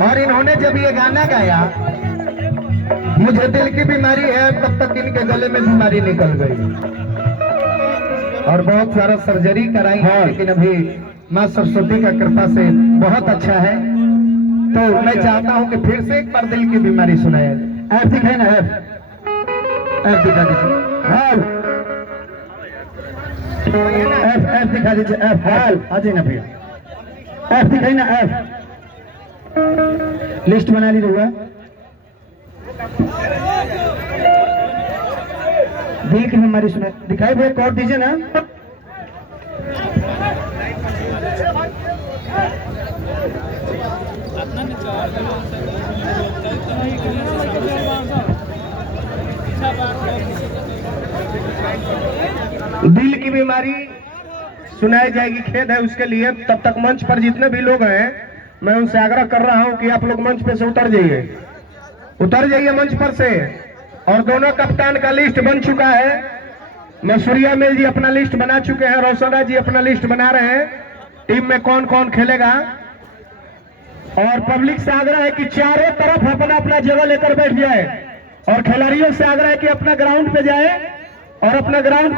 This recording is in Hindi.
और इन्होंने जब ये गाना गाया, मुझे दिल की बीमारी है, तब तक इनके गले में बीमारी निकल गई और बहुत सारा सर्जरी कराई है, लेकिन अभी माँ सरस्वती का कृपा से बहुत अच्छा है। तो मैं चाहता हूं कि फिर से एक बार दिल की बीमारी सुनाए। ऐप दिखाए ना, ऐप दिखा दीजिए। ऐप दिखा दीजिए। ऐप हाल आ जाए ना भैया, ऐप दिखाई ना, ऐप लिस्ट बना ली रहुआ। दिल की बीमारी सुनाए, दिखाई भैया, कोड दीजिए ना। दिल की बीमारी सुनाई जाएगी, खेद है उसके लिए। तब तक मंच पर जितने भी लोग हैं, मैं उनसे आग्रह कर रहा हूं कि आप लोग मंच पे से उतर जाइए मंच पर से। और दोनों कप्तान का लिस्ट बन चुका है। मसूरिया मेल जी अपना लिस्ट बना चुके हैं, रोशना जी अपना लिस्ट बना रहे हैं, टीम में कौन कौन खेलेगा। और पब्लिक से आग्रह है कि चारों तरफ अपना अपना जगह लेकर बैठ जाए और खिलाड़ियों से आग्रह है कि अपना ग्राउंड पे जाए और अपना ग्राउंड